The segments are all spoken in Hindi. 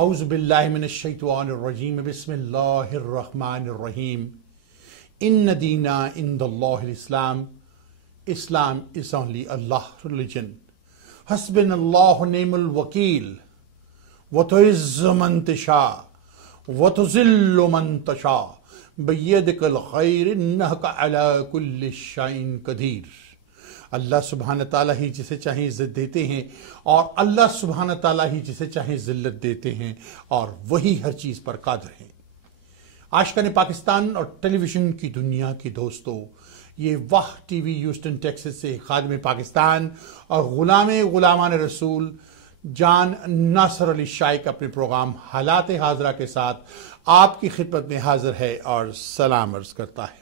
औज़ु बिल्लाहि मिनश शैतानिर रजीम बिस्मिल्लाहिर रहमानिर रहीम इन्न दीना इंदल्लाहिल इस्लाम Islam is only Allah religion. Hasbunallahu ni'mal wakil. Wa tu'izzu man tasha wa tuzillu man tasha biyadikal khair innaka ala kulli shay'in qadir. अल्लाह सुब्हान ताला ही जिसे चाहे इज्जत देते हैं और अल्लाह सुब्हान ताला ही जिसे चाहे जिल्लत देते हैं और वही हर चीज पर कादिर हैं। आशिकान पाकिस्तान और टेलीविजन की दुनिया की दोस्तों, ये वाह टीवी ह्यूस्टन टेक्सास से खादिम पाकिस्तान और गुलामान रसूल जान नासर अली शाइक अपने प्रोग्राम हालात हाजरा के साथ आपकी खिदमत में हाजिर है और सलाम अर्ज करता है।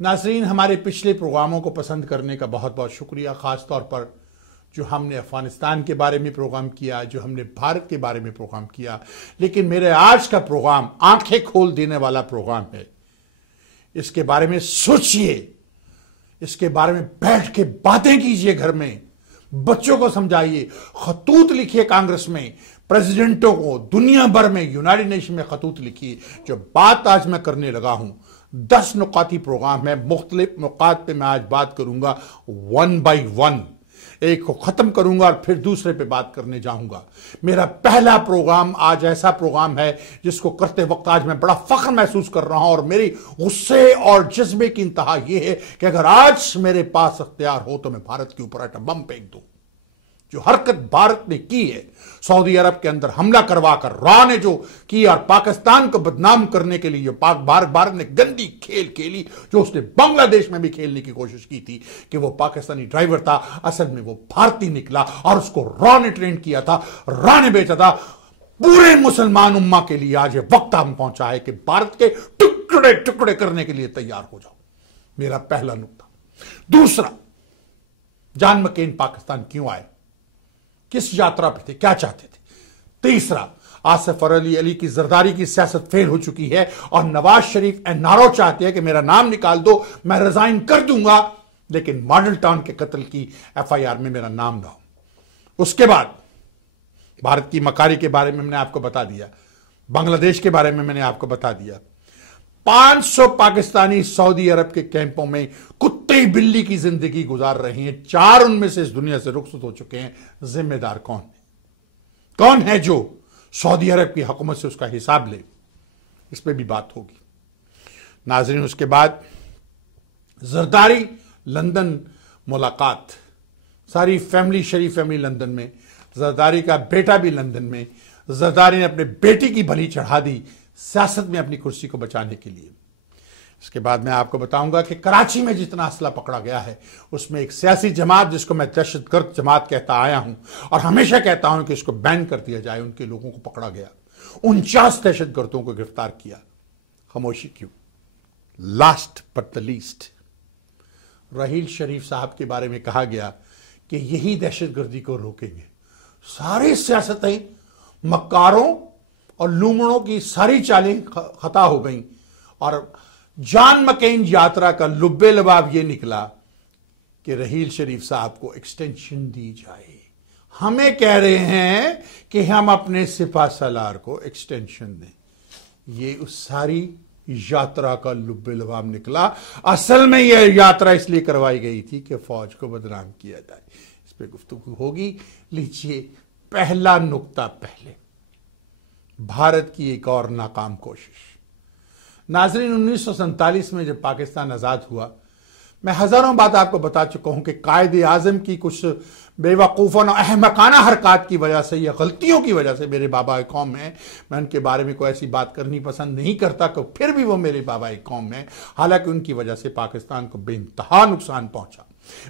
नाजरीन, हमारे पिछले प्रोग्रामों को पसंद करने का बहुत बहुत शुक्रिया। ख़ास तौर पर जो हमने अफगानिस्तान के बारे में प्रोग्राम किया, जो हमने भारत के बारे में प्रोग्राम किया, लेकिन मेरे आज का प्रोग्राम आंखें खोल देने वाला प्रोग्राम है। इसके बारे में सोचिए, इसके बारे में बैठ के बातें कीजिए, घर में बच्चों को समझाइए, खतूत लिखिए कांग्रेस में, प्रेसिडेंटों को दुनिया भर में यूनाइटेड नेशन में खतूत लिखिए। जो बात आज मैं करने लगा हूं 10 नुकाती प्रोग्राम है, मुख्तलिफ नुकात पे मैं आज बात करूंगा, 1 बाई 1 एक को खत्म करूंगा और फिर दूसरे पे बात करने जाऊंगा। मेरा पहला प्रोग्राम आज ऐसा प्रोग्राम है जिसको करते वक्त आज मैं बड़ा फख्र महसूस कर रहा हूं और मेरी गुस्से और जज्बे की इंतहा यह है कि अगर आज मेरे पास अख्तियार हो तो मैं भारत के ऊपर एटम बम फेंक दूं। जो हरकत भारत ने की है, सऊदी अरब के अंदर हमला करवा कर रॉ ने जो की और पाकिस्तान को बदनाम करने के लिए जो भारत ने गंदी खेल खेली, जो उसने बांग्लादेश में भी खेलने की कोशिश की थी कि वो पाकिस्तानी ड्राइवर था, असल में वो भारतीय निकला और उसको रॉ ने ट्रेन किया था, रॉ ने बेचा था। पूरे मुसलमान उम्मा के लिए आज ये वक्त हम पहुंचा है कि भारत के टुकड़े टुकड़े करने के लिए तैयार हो जाओ। मेरा पहला नुक्ता। दूसरा, जॉन मकेन पाकिस्तान क्यों आए, किस यात्रा पे थे, क्या चाहते थे। तीसरा, आसिफ अली की जरदारी की सियासत फेल हो चुकी है और नवाज शरीफ एनआरओ चाहते हैं कि मेरा नाम निकाल दो, मैं रिजाइन कर दूंगा, लेकिन मॉडल टाउन के कत्ल की एफआईआर में मेरा नाम ना हो। उसके बाद भारत की मकारी के बारे में मैंने आपको बता दिया, बांग्लादेश के बारे में मैंने आपको बता दिया। 500 पाकिस्तानी सऊदी अरब के कैंपों में कुत्ते बिल्ली की जिंदगी गुजार रहे हैं, 4 उनमें से इस दुनिया से रुखसत हो चुके हैं। जिम्मेदार कौन है? कौन है जो सऊदी अरब की हुकूमत से उसका हिसाब ले? इस पर भी बात होगी। नाजरीन, उसके बाद जरदारी लंदन मुलाकात, सारी फैमिली, शरीफ फैमिली लंदन में, जरदारी का बेटा भी लंदन में। जरदारी ने अपने बेटी की बलि चढ़ा दी सियासत में अपनी कुर्सी को बचाने के लिए। इसके बाद मैं आपको बताऊंगा कि कराची में जितना असला पकड़ा गया है उसमें एक सियासी जमात, जिसको मैं दहशतगर्द जमात कहता आया हूं और हमेशा कहता हूं कि इसको बैन कर दिया जाए, उनके लोगों को पकड़ा गया। 49 दहशतगर्दों को गिरफ्तार किया। खामोशी क्यों? Last but the least, Raheel Sharif साहब के बारे में कहा गया कि यही दहशतगर्दी को रोकेंगे। सारी सियासतें मक्कारों और लूमड़ों की सारी चालें खता हो गई और जॉन मकेन यात्रा का लुब्बे लबाब यह निकला कि रहील शरीफ साहब को एक्सटेंशन दी जाए। हमें कह रहे हैं कि हम अपने सिपा सलार को एक्सटेंशन दें। ये उस सारी यात्रा का लुब्बे लबाब निकला। असल में यह यात्रा इसलिए करवाई गई थी कि फौज को बदनाम किया जाए। इस पर गुफ्तगू होगी। लीजिए पहला नुक्ता। पहले भारत की एक और नाकाम कोशिश। नाजरीन, 1947 में जब पाकिस्तान आजाद हुआ, मैं हजारों बात आपको बता चुका हूं कि कायदे आजम की कुछ बेवकूफ़ाना अहमकाना हरकत की वजह से या गलतियों की वजह से, मेरे बाबा कौम है, मैं उनके बारे में कोई ऐसी बात करनी पसंद नहीं करता कि फिर भी वो मेरे बाबा कौम है, हालांकि उनकी वजह से पाकिस्तान को बेइंतहा नुकसान पहुंचा।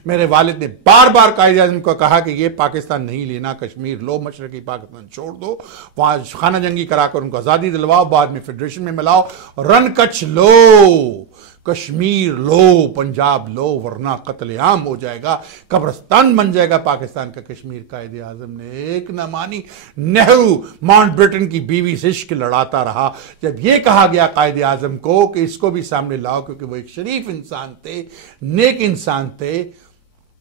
मेरे वालिद ने बार बार कायदे आज़म को कहा कि ये पाकिस्तान नहीं लेना, कश्मीर लो, मशरकी पाकिस्तान छोड़ दो, वहां खाना जंगी कराकर उनको आज़ादी दिलवाओ, बाद में फेडरेशन में मिलाओ, रन कच्छ लो, कश्मीर लो, पंजाब लो, वरना कत्लेआम हो जाएगा, कब्रिस्तान बन जाएगा पाकिस्तान का कश्मीर। कायदे आज़म ने एक न मानी। नेहरू माउंट ब्रिटेन की बीवी से इश्क लड़ाता रहा। जब यह कहा गया कायदे आज़म को कि इसको भी सामने लाओ, क्योंकि वो एक शरीफ इंसान थे, नेक इंसान थे,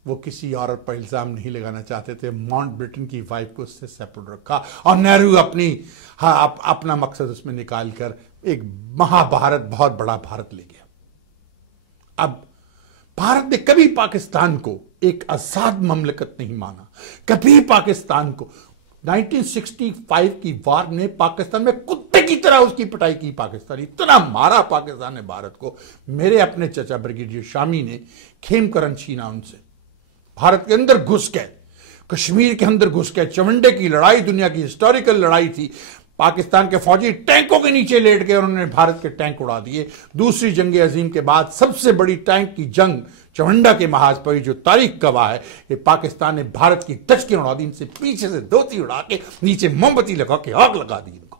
वो किसी औरत पर इल्ज़ाम नहीं लगाना चाहते थे। माउंट ब्रिटेन की वाइफ को उससे सेपरेट रखा और नेहरू अपना मकसद उसमें निकाल कर एक महाभारत, बहुत बड़ा भारत ले गया। अब भारत ने कभी पाकिस्तान को एक आजाद ममलकत नहीं माना, कभी पाकिस्तान को। 1965 की वार ने पाकिस्तान में कुत्ते की तरह उसकी पिटाई की। पाकिस्तान इतना मारा पाकिस्तान ने भारत को। मेरे अपने चचा ब्रिगेडियर शामी ने खेमकरन छीना उनसे, भारत के अंदर घुस गए, कश्मीर के अंदर घुस गए। चवंडे की लड़ाई दुनिया की हिस्टोरिकल लड़ाई थी। पाकिस्तान के फौजी टैंकों के नीचे लेट गए और उन्होंने भारत के टैंक उड़ा दिए। दूसरी जंग अजीम के बाद सबसे बड़ी टैंक की जंग चवंडा के महाज पर, जो तारीख गवाह है कि पाकिस्तान ने भारत की टचकी उड़ा दी, इनसे पीछे से धोती उड़ा के नीचे मोमबत्ती लगा के आग लगा दी इनको।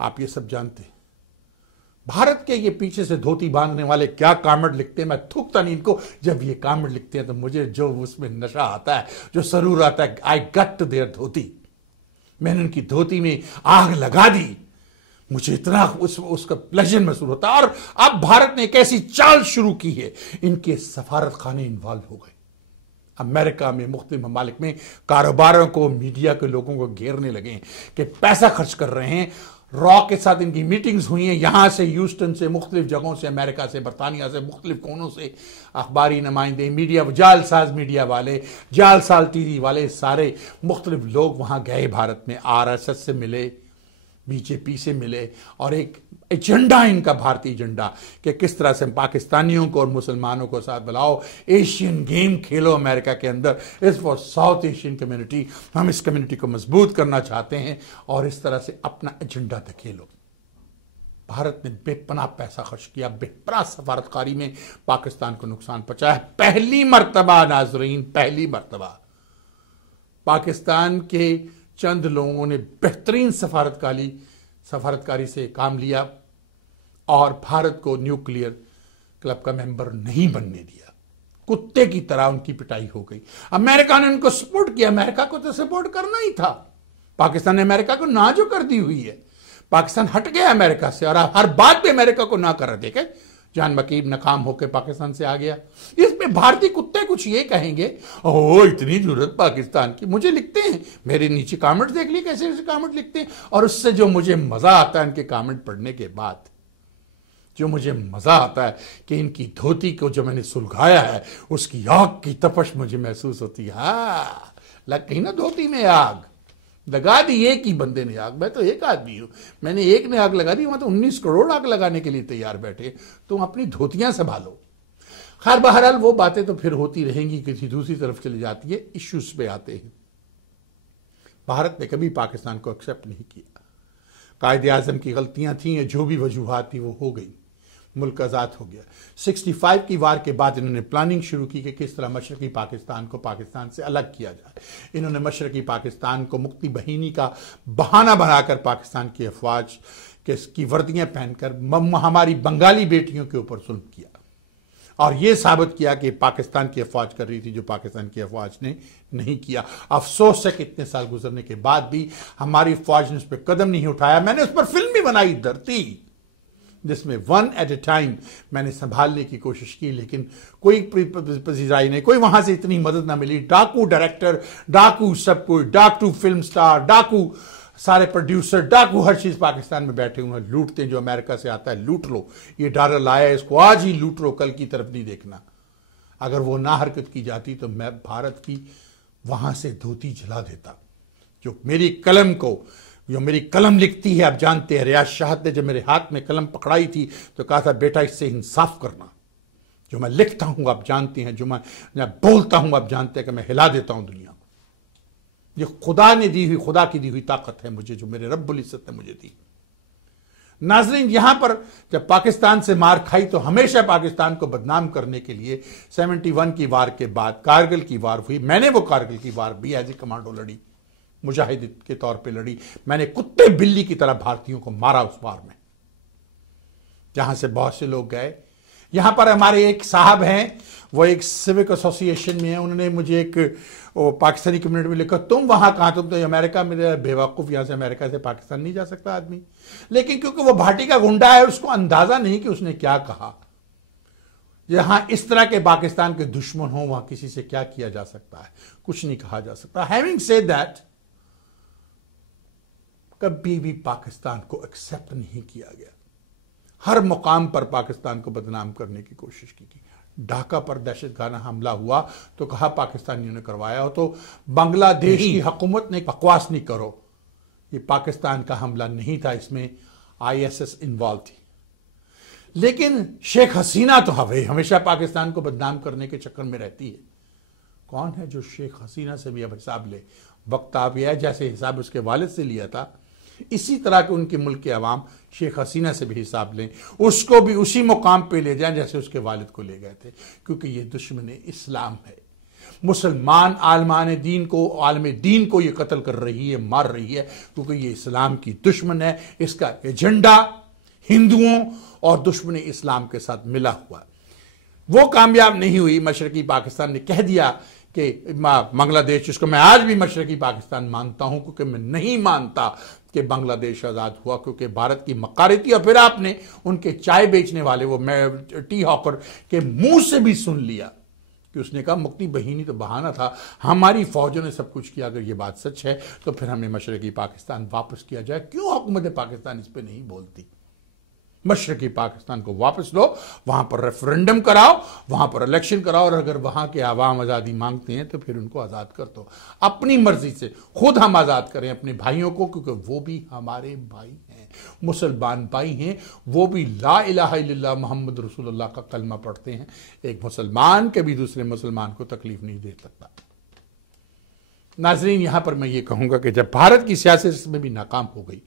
आप ये सब जानते हैं। भारत के ये पीछे से धोती बांधने वाले क्या कामेंट लिखते हैं, मैं थूकता नहीं इनको। जब ये कामेंट लिखते हैं तो मुझे जो उसमें नशा आता है, जो सरूर आता है, आई गट टू देयर धोती। मैंने उनकी धोती में आग लगा दी, मुझे इतना उसका प्लेजर महसूस होता है। और अब भारत ने एक ऐसी चाल शुरू की है, इनके सफारत खाने इन्वॉल्व हो गए। अमेरिका में, मुख्तलिफ ममालिक में कारोबारों को, मीडिया के लोगों को घेरने लगे कि पैसा खर्च कर रहे हैं। रॉ के साथ इनकी मीटिंग्स हुई हैं, यहां से, ह्यूस्टन से, मुख्तलिफ जगहों से, अमेरिका से, बरतानिया से, मुख्तलिफ कोनों से अखबारी नुमाइंदे, मीडिया, जालसाज मीडिया वाले, जालसाल टीवी वाले, सारे मुख्तलिफ लोग वहां गए। भारत में RSS से मिले, बीजेपी से मिले, और एक एजेंडा इनका भारतीय एजेंडा कि किस तरह से हम पाकिस्तानियों को और मुसलमानों को साथ बुलाओ, एशियन गेम खेलो अमेरिका के अंदर, इस फॉर साउथ एशियन कम्युनिटी, हम इस कम्युनिटी को मजबूत करना चाहते हैं और इस तरह से अपना एजेंडा धकेलो। भारत ने बेपनाह पैसा खर्च किया, बेपनाह सफारतकारी में पाकिस्तान को नुकसान पहुंचाया। पहली मर्तबा नाजरीन, पहली मर्तबा पाकिस्तान के चंद लोगों ने बेहतरीन सफारतकारी से काम लिया और भारत को न्यूक्लियर क्लब का मेंबर नहीं बनने दिया। कुत्ते की तरह उनकी पिटाई हो गई। अमेरिका ने उनको सपोर्ट किया। अमेरिका को तो सपोर्ट करना ही था। पाकिस्तान ने अमेरिका को ना जो कर दी हुई है। पाकिस्तान हट गया अमेरिका से और हर बात पे अमेरिका को ना कर रहे। देखे, जान मकीब नाकाम होकर पाकिस्तान से आ गया। इसमें भारतीय कुत्ते कुछ ये कहेंगे, ओह इतनी जरूरत पाकिस्तान की। मुझे लिखते हैं, मेरे नीचे कमेंट देख लिए कैसे कैसे कमेंट लिखते हैं, और उससे जो मुझे मजा आता है इनके कमेंट पढ़ने के बाद, जो मुझे मजा आता है कि इनकी धोती को जो मैंने सुलगाया है उसकी आग की तपश मुझे महसूस होती है। हाँ, लग गई ना धोती में आग, लगा दी एक ही बंदे ने आग। मैं तो एक आदमी हूं, मैंने एक ने आग लगा दी, वहां तो 19 करोड़ आग लगाने के लिए तैयार बैठे। तुम अपनी धोतियां संभालो। खैर बहरहाल वो बातें तो फिर होती रहेंगी, किसी दूसरी तरफ चली जाती है। इश्यूज पे आते हैं। भारत ने कभी पाकिस्तान को एक्सेप्ट नहीं किया। कायदे आजम की गलतियां थी, जो भी वजूहात थी वो हो गई, मुल्क आज़ाद हो गया। 65 की वार के बाद इन्होंने प्लानिंग शुरू की कि किस तरह मशरकी पाकिस्तान को पाकिस्तान से अलग किया जाए। इन्होंने मशरकी पाकिस्तान को मुक्ति बहीनी का बहाना बनाकर पाकिस्तान की अफवाज की वर्दियां पहनकर हमारी बंगाली बेटियों के ऊपर जुल्म किया और यह साबित किया कि पाकिस्तान की अफवाज कर रही थी जो पाकिस्तान की अफवाज ने नहीं किया। अफसोस है कि इतने साल गुजरने के बाद भी हमारी फौज ने उस पर कदम नहीं उठाया। मैंने उस पर फिल्म भी बनाई, धरती, जिसमें वन एट ए टाइम मैंने संभालने की कोशिश की, लेकिन कोई पजीराई नहीं, कोई वहां से इतनी मदद ना मिली। डाकू डायरेक्टर, डाकू सब कुछ, डाकू फिल्म स्टार, डाकू सारे प्रोड्यूसर, डाकू हर चीज पाकिस्तान में बैठे हुए हैं, लूटते हैं। जो अमेरिका से आता है लूट लो, ये डॉलर लाया इसको आज ही लूट लो, कल की तरफ नहीं देखना। अगर वो ना हरकत की जाती तो मैं भारत की वहां से धोती जला देता। जो मेरी कलम को, जो मेरी कलम लिखती है, आप जानते हैं रियाज शाहद ने जब मेरे हाथ में कलम पकड़ाई थी तो कहा था बेटा इससे इंसाफ करना। जो मैं लिखता हूं आप जानते हैं, जो मैं बोलता हूं आप जानते हैं कि मैं हिला देता हूं दुनिया को। ये खुदा ने दी हुई, खुदा की दी हुई ताकत है मुझे, जो मेरे रब्बुल इज्जत ने मुझे दी। नाजरीन, यहां पर जब पाकिस्तान से मार खाई तो हमेशा पाकिस्तान को बदनाम करने के लिए 71 की वार के बाद कारगिल की वार हुई। मैंने वो कारगिल की वार भी एज ए कमांडो लड़ी, मुजाहिद के तौर पे लड़ी। मैंने कुत्ते बिल्ली की तरह भारतीयों को मारा उस वार में, जहां से बहुत से लोग गए। यहां पर हमारे एक साहब हैं, वो एक सिविक एसोसिएशन में है, उन्होंने मुझे एक पाकिस्तानी कम्युनिटी में लिखा, तुम वहां कहां, तुम तो अमेरिका में, बेवकूफ, यहां से अमेरिका से पाकिस्तान नहीं जा सकता आदमी। लेकिन क्योंकि वो भाटी का गुंडा है, उसको अंदाजा नहीं कि उसने क्या कहा। जहां इस तरह के पाकिस्तान के दुश्मन हो वहां किसी से क्या किया जा सकता है, कुछ नहीं कहा जा सकता। हैविंग सेड दैट, कभी भी पाकिस्तान को एक्सेप्ट नहीं किया गया। हर मुकाम पर पाकिस्तान को बदनाम करने की कोशिश की गई। ढाका पर दहशतगाना हमला हुआ तो कहा पाकिस्तानियों ने करवाया हो, तो बांग्लादेश की हुकूमत ने बकवास नहीं करो, ये पाकिस्तान का हमला नहीं था, इसमें आईएसएस इन्वॉल्व थी। लेकिन शेख हसीना तो हमेशा पाकिस्तान को बदनाम करने के चक्कर में रहती है। कौन है जो शेख हसीना से भी अब हिसाब ले? वक्त आ गया है, जैसे हिसाब उसके वालिद से लिया था, इसी तरह के उनके मुल्क के अवाम शेख हसीना से भी हिसाब लें, उसको भी उसी मुकाम पे ले जाएं जैसे उसके वालिद को ले गए थे, क्योंकि ये दुश्मन इस्लाम है। मुसलमान आलम दीन को ये कत्ल कर रही है, मार रही है, क्योंकि ये इस्लाम की दुश्मन है। इसका एजेंडा हिंदुओं और दुश्मन इस्लाम के साथ मिला हुआ। वो कामयाब नहीं हुई। मशरकी पाकिस्तान ने कह दिया कि बांग्लादेश, जिसको मैं आज भी मशरकी पाकिस्तान मानता हूं, क्योंकि मैं नहीं मानता कि बांग्लादेश आज़ाद हुआ, क्योंकि भारत की मक्कारी थी। और फिर आपने उनके चाय बेचने वाले वो टी हॉकर के मुंह से भी सुन लिया कि उसने कहा मुक्ति बहीनी तो बहाना था, हमारी फौजों ने सब कुछ किया। अगर ये बात सच है तो फिर हमें मशरकी पाकिस्तान वापस किया जाए। क्यों हुकूमत पाकिस्तान इस पर नहीं बोलती? मशरकी पाकिस्तान को वापस लो, वहां पर रेफरेंडम कराओ, वहां पर इलेक्शन कराओ, और अगर वहां के आवाम आज़ादी मांगते हैं तो फिर उनको आज़ाद कर दो। अपनी मर्जी से खुद हम आज़ाद करें अपने भाइयों को, क्योंकि वो भी हमारे भाई हैं, मुसलमान भाई हैं। वो भी ला इलाहा इल्लल्लाह मोहम्मद रसूलुल्लाह का कलमा पढ़ते हैं। एक मुसलमान कभी दूसरे मुसलमान को तकलीफ नहीं दे सकता। नाजरीन, यहां पर मैं ये कहूंगा कि जब भारत की सियासत में भी नाकाम हो गई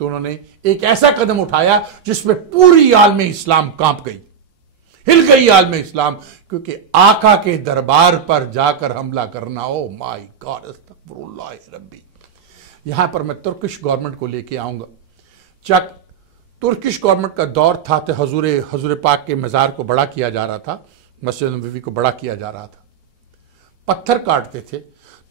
तो उन्होंने एक ऐसा कदम उठाया जिसमें पूरी आलम इस्लाम कांप गई, हिल गई आलम इस्लाम, क्योंकि आका के दरबार पर जाकर हमला करना, ओ माय गॉड, अस्तगफिरुल्लाह रब्बी। यहां पर मैं तुर्किश गवर्नमेंट को लेके आऊंगा। जब तुर्किश गवर्नमेंट का दौर था तो हजूर पाक के मज़ार को बड़ा किया जा रहा था, मस्जिद नबवी को बड़ा किया जा रहा था। पत्थर काटते थे,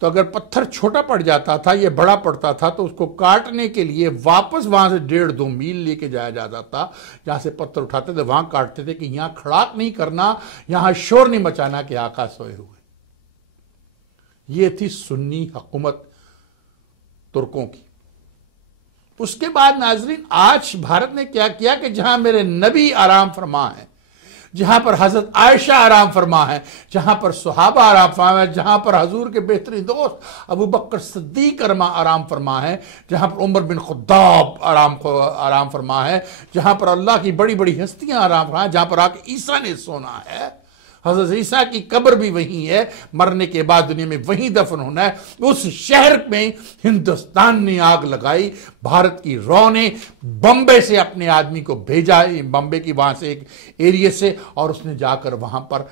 तो अगर पत्थर छोटा पड़ जाता था, ये बड़ा पड़ता था, तो उसको काटने के लिए वापस वहां से 1.5-2 मील लेके जाया जाता था। जहां से पत्थर उठाते थे वहां काटते थे कि यहां खड़ाक नहीं करना, यहां शोर नहीं मचाना कि आका सोए हुए। ये थी सुन्नी हुकूमत तुर्कों की। उसके बाद नाजरीन, आज भारत ने क्या किया कि जहां मेरे नबी आराम फरमा है, जहां पर हजरत आयशा आराम फरमा है, जहां पर सुहाबा आराम फरमा है, जहां पर हजूर के बेहतरीन दोस्त अबू बकर सिद्दीक आराम फरमा है, जहां पर उमर बिन खुद्दाब आराम फरमा है, जहां पर अल्लाह की बड़ी बड़ी हस्तियां आराम फरमा है, जहां पर आके ईसा ने सोना है, हजरत ईसा की कब्र भी वहीं है, मरने के बाद दुनिया में वहीं दफन होना है। उस शहर में हिंदुस्तान ने आग लगाई। भारत की रॉ ने बम्बे से अपने आदमी को भेजा, बम्बे की वहां से एक एरिया से, और उसने जाकर वहां पर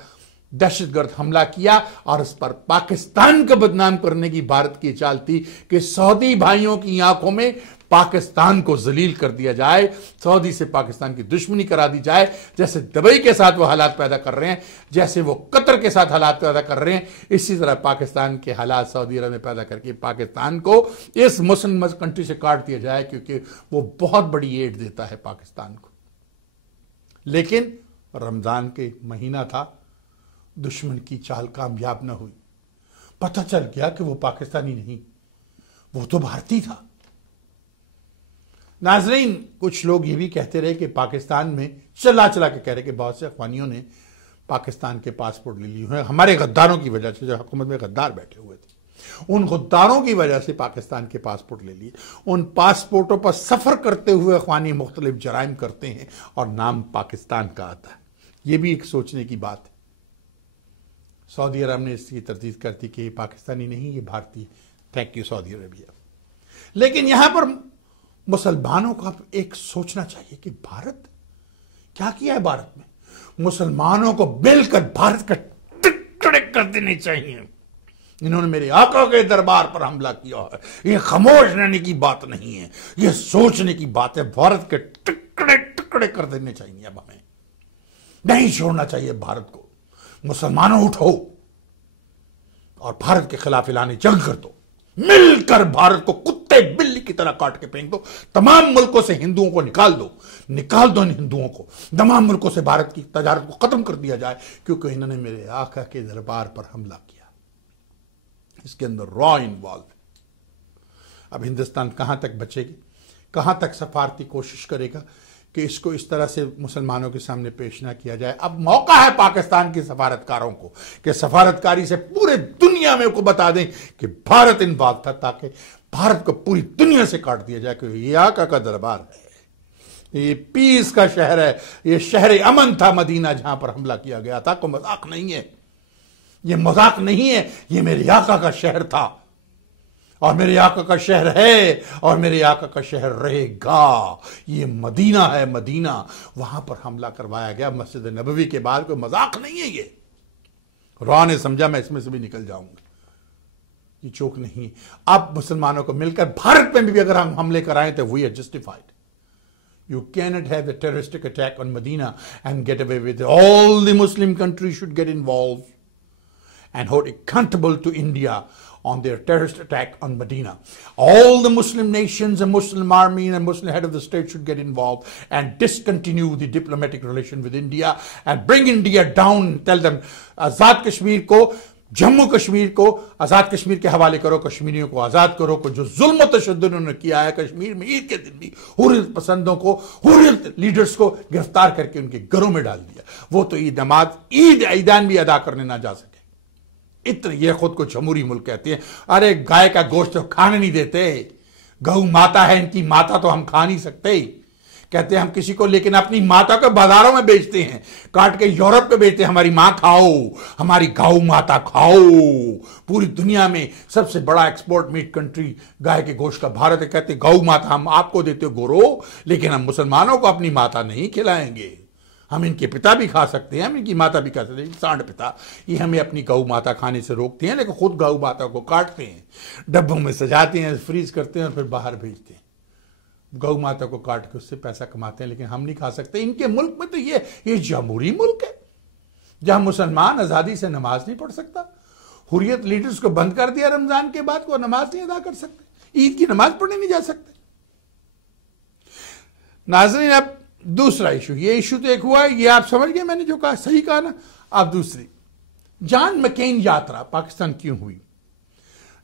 दहशतगर्द हमला किया। और उस पर पाकिस्तान को बदनाम करने की भारत की चाल थी कि सऊदी भाइयों की आंखों में पाकिस्तान को जलील कर दिया जाए, सऊदी से पाकिस्तान की दुश्मनी करा दी जाए, जैसे दुबई के साथ वो हालात पैदा कर रहे हैं, जैसे वो कतर के साथ हालात पैदा कर रहे हैं, इसी तरह पाकिस्तान के हालात सऊदी अरब में पैदा करके पाकिस्तान को इस मुस्लिम कंट्री से काट दिया जाए, क्योंकि वो बहुत बड़ी एड देता है पाकिस्तान को। लेकिन रमजान के महीना था, दुश्मन की चाल कामयाब न हुई। पता चल गया कि वो पाकिस्तानी नहीं, वो तो भारतीय था। नाजरीन, कुछ लोग ये भी कहते रहे कि पाकिस्तान में चला के कह रहे कि बहुत से अफगानियों ने पाकिस्तान के पासपोर्ट ले लिए हैं हमारे गद्दारों की वजह से, जो हुकूमत में गद्दार बैठे हुए थे, उन गद्दारों की वजह से पाकिस्तान के पासपोर्ट ले लिए। उन पासपोर्टों पर सफर करते हुए अफगानी मुख्तलिफ जराइम करते हैं और नाम पाकिस्तान का आता है। यह भी एक सोचने की बात है। सऊदी अरब ने इसकी तरदीद कर दी कि ये पाकिस्तानी नहीं, ये भारतीय। Thank you Saudi Arabia. लेकिन यहां पर मुसलमानों को एक सोचना चाहिए कि भारत क्या किया है। भारत में मुसलमानों को मिलकर भारत का टुकड़े कर देने चाहिए। इन्होंने मेरे आका के दरबार पर हमला किया है, ये खामोश रहने की बात नहीं है, ये सोचने की बात है। भारत के टुकड़े कर देने चाहिए। अब हमें नहीं छोड़ना चाहिए भारत को। मुसलमानों उठो और भारत के खिलाफ ऐलान जंग कर दो, मिलकर भारत को कुत्ते बिल्ली की तरह काट के फेंक दो, तमाम मुल्कों से हिंदुओं को निकाल दो इन हिंदुओं को, तमाम मुल्कों से भारत की तजारत को खत्म कर दिया जाए, क्योंकि इन्होंने मेरे आका के दरबार पर हमला किया। इसके अंदर रॉ इन्वॉल्व है। अब हिंदुस्तान कहां तक बचेगी, कहां तक सफारती कोशिश करेगा कि इसको इस तरह से मुसलमानों के सामने पेश ना किया जाए। अब मौका है पाकिस्तान के सफारतकारों को कि सफारतकारी से पूरे दुनिया में को बता दें कि भारत इन्वॉल्व था, ताकि भारत को पूरी दुनिया से काट दिया जाए, क्योंकि ये आका का दरबार है, ये पीस का शहर है, ये शहर अमन था मदीना जहां पर हमला किया गया था। कोई मजाक नहीं है, ये मजाक नहीं है, ये मेरे आका का शहर था और मेरे आका का शहर है और मेरे आका का शहर रहेगा। ये मदीना है, मदीना, वहां पर हमला करवाया गया मस्जिद नबवी के बाद। कोई मजाक नहीं है ये। रॉ ने समझा मैं इसमें से भी निकल जाऊंगा, ये जोक नहीं है। अब मुसलमानों को मिलकर भारत में भी अगर हम हमले कराएं तो we are justified. You cannot have a terroristic attack on Medina and get away with it. All the Muslim countries should get involved and hold accountable to India on their terrorist attack on Medina. All the Muslim nations and Muslim army and Muslim head of the state should get involved and discontinue the diplomatic relation with India and bring India down. Tell them, Azad Kashmir को, जम्मू कश्मीर को आजाद कश्मीर के हवाले करो, कश्मीरियों को आजाद करो। को जो जुल्म तशद्दुद उन्होंने किया है कश्मीर में, ईद के दिन भी हुर्रियत पसंदों को, हुर्रियत लीडर्स को गिरफ्तार करके उनके घरों में डाल दिया। वो तो ईद नमाज, ईद ईदान भी अदा करने ना जा सके। इतने ये खुद को जमहूरी मुल्क कहते हैं। अरे गाय का गोश्त तो खाने नहीं देते, गऊ माता है इनकी माता, तो हम खा नहीं सकते। कहते हैं हम किसी को, लेकिन अपनी माता को बाजारों में बेचते हैं, काट के यूरोप में बेचते हैं। हमारी मां खाओ, हमारी गौ माता खाओ। पूरी दुनिया में सबसे बड़ा एक्सपोर्ट मीट कंट्री गाय के गोश्त का भारत है। कहते हैं गौ माता हम आपको देते हो गोरो, लेकिन हम मुसलमानों को अपनी माता नहीं खिलाएंगे। हम इनके पिता भी खा सकते हैं, हम इनकी माता भी खा सकते हैं, सांड पिता, ये हमें अपनी गौ माता खाने से रोकते हैं, लेकिन खुद गौ माता को काटते हैं, डब्बों में सजाते हैं, फ्रीज करते हैं और फिर बाहर भेजते हैं। गौ माता को काट के उससे पैसा कमाते हैं, लेकिन हम नहीं खा सकते। इनके मुल्क में तो ये जमहूरी मुल्क है, जहां मुसलमान आजादी से नमाज नहीं पढ़ सकता। हुर्रियत लीडर्स को बंद कर दिया रमजान के बाद, को नमाज नहीं अदा कर सकते, ईद की नमाज पढ़ने नहीं जा सकते। नाज़रीन, अब दूसरा इशू, ये इशू तो एक हुआ है, ये आप समझ गए मैंने जो कहा, सही कहा ना। अब दूसरी, जॉन मकेन यात्रा पाकिस्तान क्यों हुई?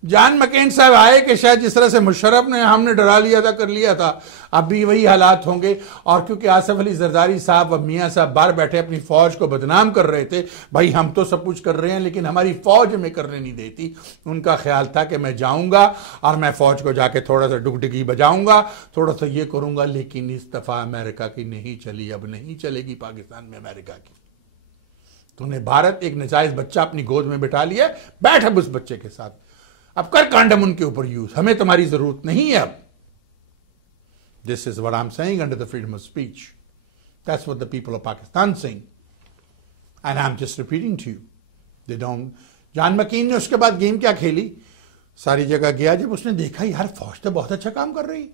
जॉन मकेन साहब आए कि शायद जिस तरह से मुशर्रफ ने हमने डरा लिया था, कर लिया था, अब भी वही हालात होंगे। और क्योंकि आसिफ अली जरदारी साहब और मियाँ साहब बाहर बैठे अपनी फौज को बदनाम कर रहे थे, भाई हम तो सब कुछ कर रहे हैं लेकिन हमारी फौज हमें करने नहीं देती। उनका ख्याल था कि मैं जाऊंगा और मैं फौज को जाके थोड़ा सा डुगडुगी बजाऊंगा, थोड़ा सा ये करूंगा, लेकिन इस दफा अमेरिका की नहीं चली, अब नहीं चलेगी पाकिस्तान में अमेरिका की। तो उन्हें भारत एक नजायज बच्चा अपनी गोद में बिठा लिया, बैठ अब उस बच्चे के साथ, अब कर कांडम उनके ऊपर यूज, हमें तुम्हारी जरूरत नहीं है अब। This is what I am saying under the freedom of speech. That's what the people of Pakistan saying and I am just repeating to you. They don't. John McCain ने उसके बाद गेम क्या खेली, सारी जगह गया, जब उसने देखा यार फौज तो बहुत अच्छा काम कर रही,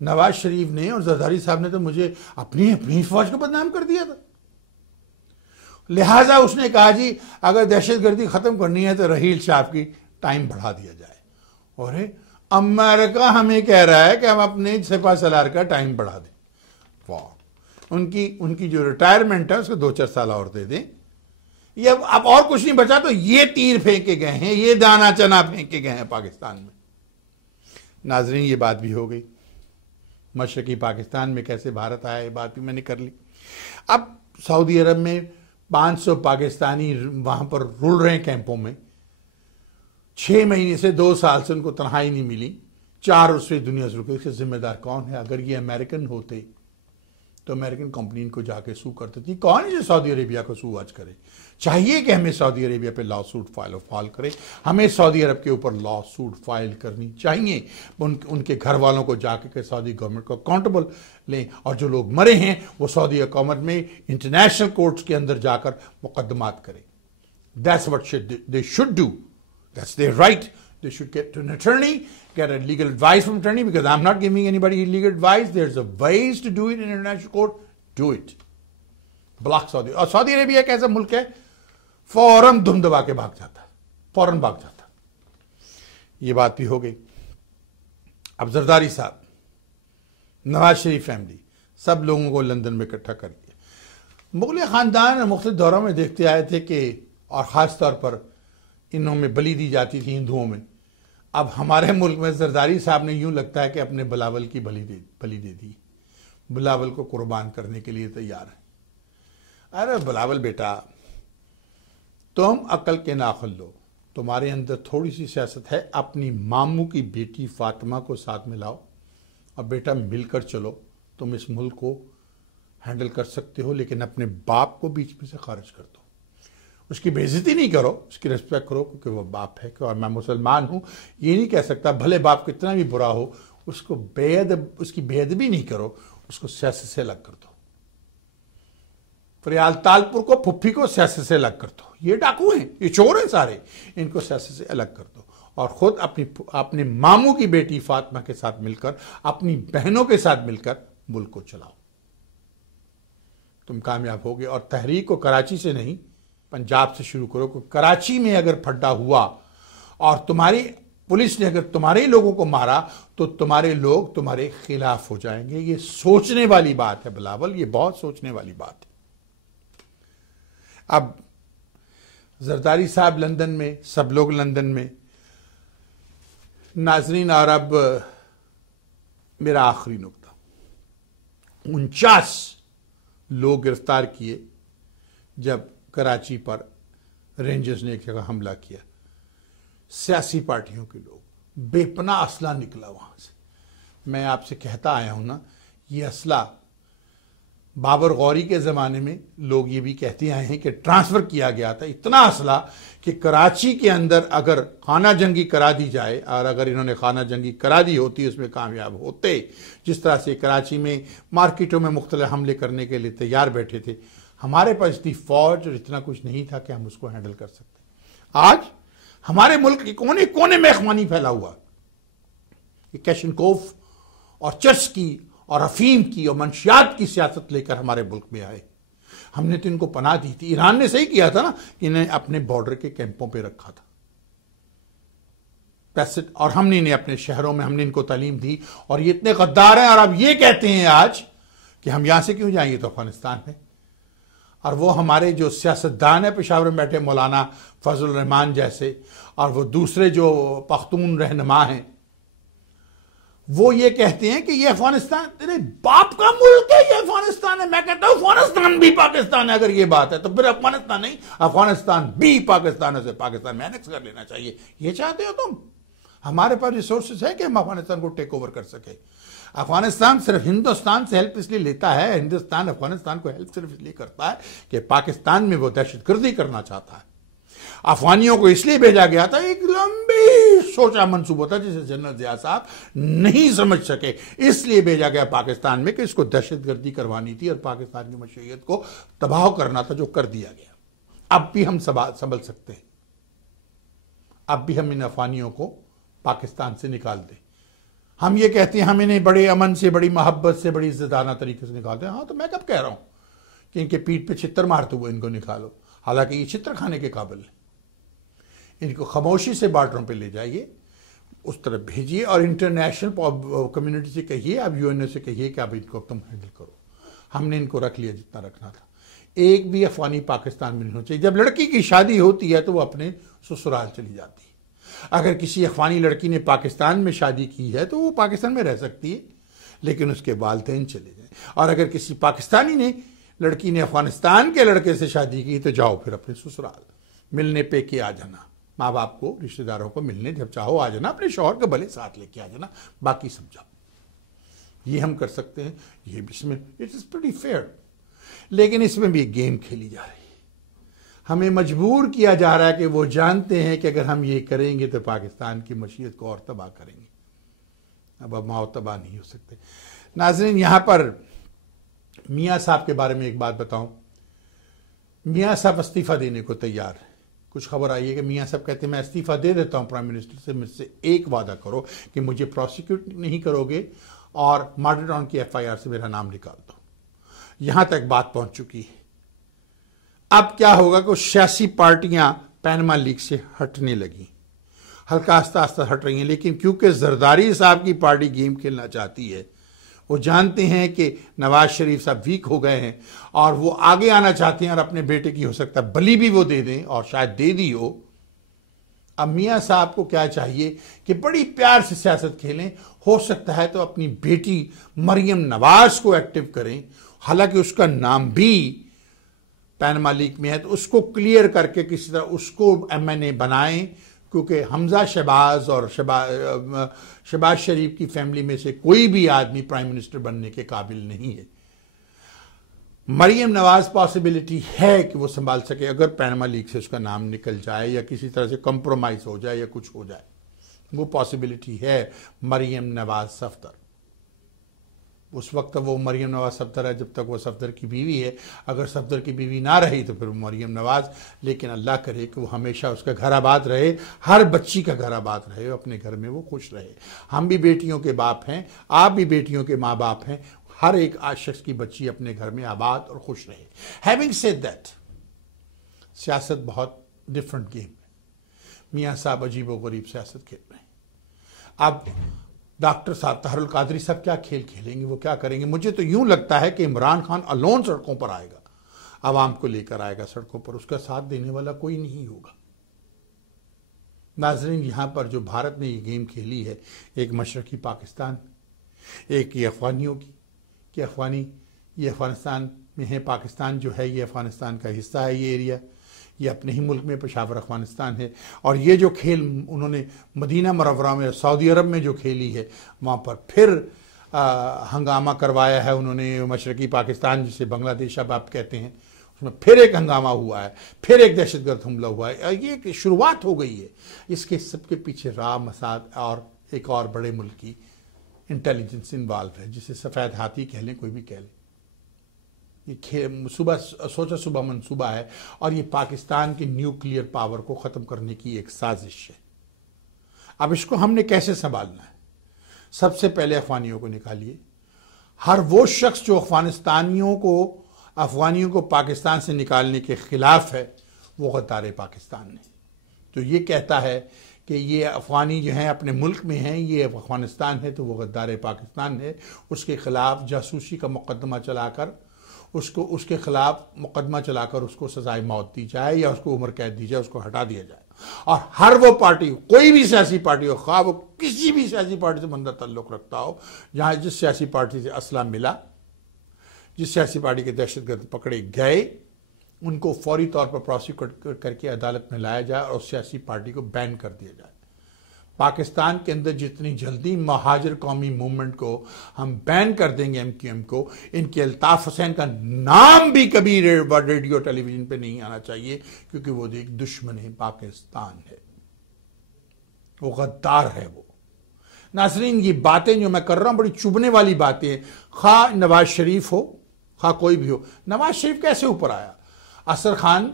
नवाज शरीफ ने और जरदारी साहब ने तो मुझे अपनी फौज को बदनाम कर दिया था, लिहाजा उसने कहा जी अगर दहशतगर्दी खत्म करनी है तो रहील साहब की टाइम बढ़ा दिया जाए। और अमेरिका हमें कह रहा है कि हम अपने सिपा सलार का टाइम बढ़ा दें। वाह, उनकी जो रिटायरमेंट है उसको 2-4 साल और दे दें। ये अब और कुछ नहीं बचा तो ये तीर फेंके गए हैं, ये दाना चना फेंके गए हैं पाकिस्तान में। नाजरीन, ये बात भी हो गई। मशरकी पाकिस्तान में कैसे भारत आया, ये बात भी मैंने कर ली। अब सऊदी अरब में 500 पाकिस्तानी वहां पर रुल रहे हैं कैंपों में। 6 महीने से 2 साल से उनको तनहाई नहीं मिली, 4 उससे दुनिया से रुके। इसके जिम्मेदार कौन है? अगर ये अमेरिकन होते तो अमेरिकन कंपनी इनको जाके सू करती थी। कौन है जो सऊदी अरेबिया को सू आज करे? चाहिए कि हमें सऊदी अरेबिया पे लॉ सूट फाइल करे, हमें सऊदी अरब के ऊपर लॉ सूट फाइल करनी चाहिए। उनके घर वालों को जाके के सऊदी गवर्नमेंट को अकाउंटेबल लें, और जो लोग मरे हैं वो सऊदी हुकूमत में इंटरनेशनल कोर्ट्स के अंदर जाकर मुकदमात करें। That's what they should do, that's their right. They should get to an attorney, get a legal advice from an attorney, because I'm not giving anybody legal advice. There's a ways to do it in international court. Do it. Block Saudi. और सऊदी अरेबिया एक ऐसा मुल्क है, फौरन धुम दबा के भाग जाता है, फौरन भाग जाता। ये बात भी हो गई। अब जरदारी साहब, नवाज शरीफ फैमिली, सब लोगों को लंदन में इकट्ठा कर दिया। मुगल ख़ानदान मुख्तलिफ दौरों में देखते आए थे कि, और ख़ास तौर पर इनों में बलि दी जाती थी हिंदुओं में। अब हमारे मुल्क में जरदारी साहब ने यूं लगता है कि अपने बिलावल की बलि दे दी, बिलावल को कुर्बान करने के लिए तैयार है। अरे बिलावल बेटा, तुम अकल के नाखुल लो, तुम्हारे अंदर थोड़ी सी सियासत है, अपनी मामू की बेटी फातिमा को साथ में लाओ और बेटा मिलकर चलो, तुम इस मुल्क को हैंडल कर सकते हो, लेकिन अपने बाप को बीच में से खारिज कर दो। उसकी बेइज्जती नहीं करो, उसकी रिस्पेक्ट करो, क्योंकि वो बाप है और मैं मुसलमान हूं। ये नहीं कह सकता भले बाप कितना भी बुरा हो, उसकी बेअदबी नहीं करो, उसको सियासत से अलग कर दो। फरियाल तालपुर को, फुफ्फी को सियासत से अलग कर दो। ये डाकू हैं, ये चोर हैं सारे, इनको सियासत से अलग कर दो और खुद अपने मामू की बेटी फातिमा के साथ मिलकर, अपनी बहनों के साथ मिलकर मुल्क को चलाओ। तुम कामयाब होगे। और तहरीक को कराची से नहीं, पंजाब से शुरू करो। कराची में अगर फड्डा हुआ और तुम्हारी पुलिस ने अगर तुम्हारे ही लोगों को मारा तो तुम्हारे लोग तुम्हारे खिलाफ हो जाएंगे। ये सोचने वाली बात है बिलावल, ये बहुत सोचने वाली बात है। अब जरदारी साहब लंदन में, सब लोग लंदन में। नाजरीन, और अब मेरा आखिरी नुकता, 49 लोग गिरफ्तार किए जब कराची पर रेंजर्स ने एक जगह हमला किया। सियासी पार्टियों के लोग, बेपनाह असला निकला वहां से। मैं आपसे कहता आया हूं ना, ये असला बाबर गौरी के ज़माने में लोग ये भी कहते आए हैं कि ट्रांसफ़र किया गया था। इतना असला कि कराची के अंदर अगर खाना जंगी करा दी जाए, और अगर इन्होंने खाना जंगी करा दी होती, उसमें कामयाब होते, जिस तरह से कराची में मार्केटों में मुख्तलिफ हमले करने के लिए तैयार बैठे थे, हमारे पास इतनी फौज और इतना कुछ नहीं था कि हम उसको हैंडल कर सकते। आज हमारे मुल्क के कोने कोने में अखवानी फैला हुआ, ये कैशनकोफ और चर्च की और अफीम की और मंशियात की सियासत लेकर हमारे मुल्क में आए। हमने तो इनको पनाह दी थी। ईरान ने सही किया था ना, इन्हें अपने बॉर्डर के कैंपों पे रखा था पैसे, और हमने इन्हें अपने शहरों में, हमने इनको तालीम दी। और ये इतने गद्दार हैं और अब ये कहते हैं आज कि हम यहां से क्यों जाएंगे तो अफगानिस्तान में। और वो हमारे जो सियासतदान है पेशावर में बैठे, मौलाना फजल रहमान जैसे, और वो दूसरे जो पख्तून रहनुमा हैं, वो ये कहते हैं कि ये अफगानिस्तान तेरे बाप का मुल्क है, ये अफगानिस्तान है। मैं कहता हूं अफगानिस्तान भी पाकिस्तान है। अगर ये बात है तो फिर अफगानिस्तान नहीं, अफगानिस्तान भी पाकिस्तान है, से पाकिस्तान में एनेक्स कर लेना चाहिए। ये चाहते हो तुम? हमारे पास रिसोर्सेज है कि हम अफगानिस्तान को टेक ओवर कर सके। अफगानिस्तान सिर्फ हिंदुस्तान से हेल्प इसलिए लेता है, हिंदुस्तान अफगानिस्तान को हेल्प सिर्फ इसलिए करता है कि पाकिस्तान में वो दहशतगर्दी करना चाहता है। अफगानियों को इसलिए भेजा गया था, एक लंबी सोचा मंसूबा था जिसे जनरल जिया साहब नहीं समझ सके, इसलिए भेजा गया पाकिस्तान में कि इसको दहशतगर्दी करवानी थी और पाकिस्तान की मशरूइयत को तबाह करना था, जो कर दिया गया। अब भी हम संभल सकते हैं, अब भी हम इन अफगानियों को पाकिस्तान से निकाल दें। हम ये कहते हैं हम इन्हें बड़े अमन से, बड़ी मोहब्बत से, बड़ी इज्जतदाना तरीके से निकालते हैं। हाँ, तो मैं कब कह रहा हूं कि इनके पीठ पे छितर मारते हुए इनको निकालो, हालांकि ये छितर खाने के काबिल है। इनको खामोशी से बॉर्डरों पे ले जाइए, उस तरफ भेजिए और इंटरनेशनल कम्युनिटी से कहिए, अब यूएनओ से कहिए कि अब इनको तुम हैंडल करो। हमने इनको रख लिया जितना रखना था। एक भी अफगानी पाकिस्तान में नहीं होना चाहिए। जब लड़की की शादी होती है तो वो अपने ससुराल चली जाती है। अगर किसी अफगानी लड़की ने पाकिस्तान में शादी की है तो वो पाकिस्तान में रह सकती है, लेकिन उसके वालिदैन चले जाए। और अगर किसी पाकिस्तानी लड़की ने अफगानिस्तान के लड़के से शादी की तो जाओ फिर अपने ससुराल, मिलने पे के आ जाना, माँ बाप को, रिश्तेदारों को मिलने जब चाहो आ जाना, अपने शौहर को भले साथ लेके आ जाना, बाकी सब जाओ। ये हम कर सकते हैं, ये भी इसमें इट इज प्रीटी फेयर। लेकिन इसमें भी गेम खेली जा रही है। हमें मजबूर किया जा रहा है कि वो जानते हैं कि अगर हम ये करेंगे तो पाकिस्तान की मशीयत को और तबाह करेंगे। अब माओ तबाह नहीं हो सकते। नाज़रीन, यहां पर मियाँ साहब के बारे में एक बात बताऊं। मियाँ साहब इस्तीफा देने को तैयार है। कुछ खबर आई है कि मियाँ साहब कहते हैं मैं इस्तीफा दे देता हूं प्राइम मिनिस्टर से, मुझसे एक वादा करो कि मुझे प्रोसिक्यूट नहीं करोगे और मर्डर टाउन की एफआईआर से मेरा नाम निकाल दो। यहां तक बात पहुंच चुकी है। अब क्या होगा कि सियासी पार्टियां पैनमा लीग से हटने लगी। हल्का आस्ता आस्ता हट रही हैं, लेकिन क्योंकि जरदारी साहब की पार्टी गेम खेलना चाहती है, वो जानते हैं कि नवाज शरीफ साहब वीक हो गए हैं और वो आगे आना चाहते हैं और अपने बेटे की हो सकता है बलि भी वो दे दें, और शायद दे दी हो। अब मियाँ साहब को क्या चाहिए कि बड़ी प्यार से सियासत खेलें, हो सकता है तो अपनी बेटी मरियम नवाज को एक्टिव करें, हालांकि उसका नाम भी पैनमा लीक में है, तो उसको क्लियर करके किसी तरह उसको MNA बनाएं, क्योंकि हमजा शहबाज और शहबाज शरीफ की फैमिली में से कोई भी आदमी प्राइम मिनिस्टर बनने के काबिल नहीं है। मरियम नवाज पॉसिबिलिटी है कि वो संभाल सके अगर पैनमा लीक से उसका नाम निकल जाए या किसी तरह से कंप्रोमाइज हो जाए या कुछ हो जाए, वो पॉसिबिलिटी है। मरियम नवाज सफदर, उस वक्त वो मरियम नवाज सफदर है जब तक वो सफदर की बीवी है, अगर सफदर की बीवी ना रही तो फिर मरियम नवाज। लेकिन अल्लाह करे कि वो हमेशा उसका घर आबाद रहे, हर बच्ची का घर आबाद रहे, अपने घर में वो खुश रहे। हम भी बेटियों के बाप हैं, आप भी बेटियों के माँ बाप हैं, हर एक शख्स की बच्ची अपने घर में आबाद और खुश रहे। हैविंग सेड दैट, सियासत बहुत डिफरेंट गेम है। मियाँ साहब अजीब गरीब सियासत खेल रहे हैं। अब डॉक्टर साहब ताहरुल कादरी साहब क्या खेल खेलेंगे, वो क्या करेंगे? मुझे तो यूं लगता है कि इमरान खान अलोन सड़कों पर आएगा, आवाम को लेकर आएगा सड़कों पर, उसका साथ देने वाला कोई नहीं होगा। नाजरीन, यहां पर जो भारत ने ये गेम खेली है, एक मशरकी पाकिस्तान, एक ये अफगानियों की, कि ये अफगानिस्तान में है, पाकिस्तान जो है ये अफगानिस्तान का हिस्सा है, ये एरिया ये अपने ही मुल्क में पेशावर अफगानिस्तान है। और ये जो खेल उन्होंने मदीना मुनव्वरा में, सऊदी अरब में जो खेली है, वहाँ पर फिर हंगामा करवाया है उन्होंने। मशरकी पाकिस्तान जिसे बांग्लादेश अब आप कहते हैं, उसमें फिर एक हंगामा हुआ है, फिर एक दहशतगर्द हमला हुआ है। ये एक शुरुआत हो गई है। इसके सबके पीछे राह मसाद और एक और बड़े मुल्क की इंटेलिजेंस इन्वॉल्व है, जिसे सफ़ेद हाथी कह लें, कोई भी कह लें। ये सुबह मंसूबा है और ये पाकिस्तान की न्यूक्लियर पावर को ख़त्म करने की एक साजिश है। अब इसको हमने कैसे संभालना है? सबसे पहले अफगानियों को निकालिए। हर वो शख्स जो अफगानियों को पाकिस्तान से निकालने के खिलाफ है, वो गद्दार पाकिस्तान है। तो ये कहता है कि ये अफगानी जो हैं अपने मुल्क में हैं, ये अफगानिस्तान है, तो वो गद्दार पाकिस्तान है। उसके खिलाफ जासूसी का मुकदमा चलाकर उसके खिलाफ मुकदमा चलाकर उसको सजाए मौत दी जाए या उसको उम्र कैद दी जाए, उसको हटा दिया जाए। और हर वो पार्टी, कोई भी सियासी पार्टी हो, ख्वाह वो किसी भी सियासी पार्टी से बंदा ताल्लुक रखता हो, जहाँ जिस सियासी पार्टी से असला मिला, जिस सियासी पार्टी के दहशतगर्द पकड़े गए, उनको फौरी तौर पर प्रोसिक्यूट करके अदालत में लाया जाए और उस सियासी पार्टी को बैन कर दिया जाए। पाकिस्तान के अंदर जितनी जल्दी महाजिर कौमी मूवमेंट को हम बैन कर देंगे, MQM को, इनके अल्ताफ हुसैन का नाम भी कभी रेडियो टेलीविजन पे नहीं आना चाहिए, क्योंकि वो एक दुश्मन है, पाकिस्तान है, वो गद्दार है वो। नाज़रीन, ये बातें जो मैं कर रहा हूं बड़ी चुभने वाली बातें हैं। खा नवाज शरीफ हो, खा कोई भी हो। नवाज शरीफ कैसे ऊपर आया? असर खान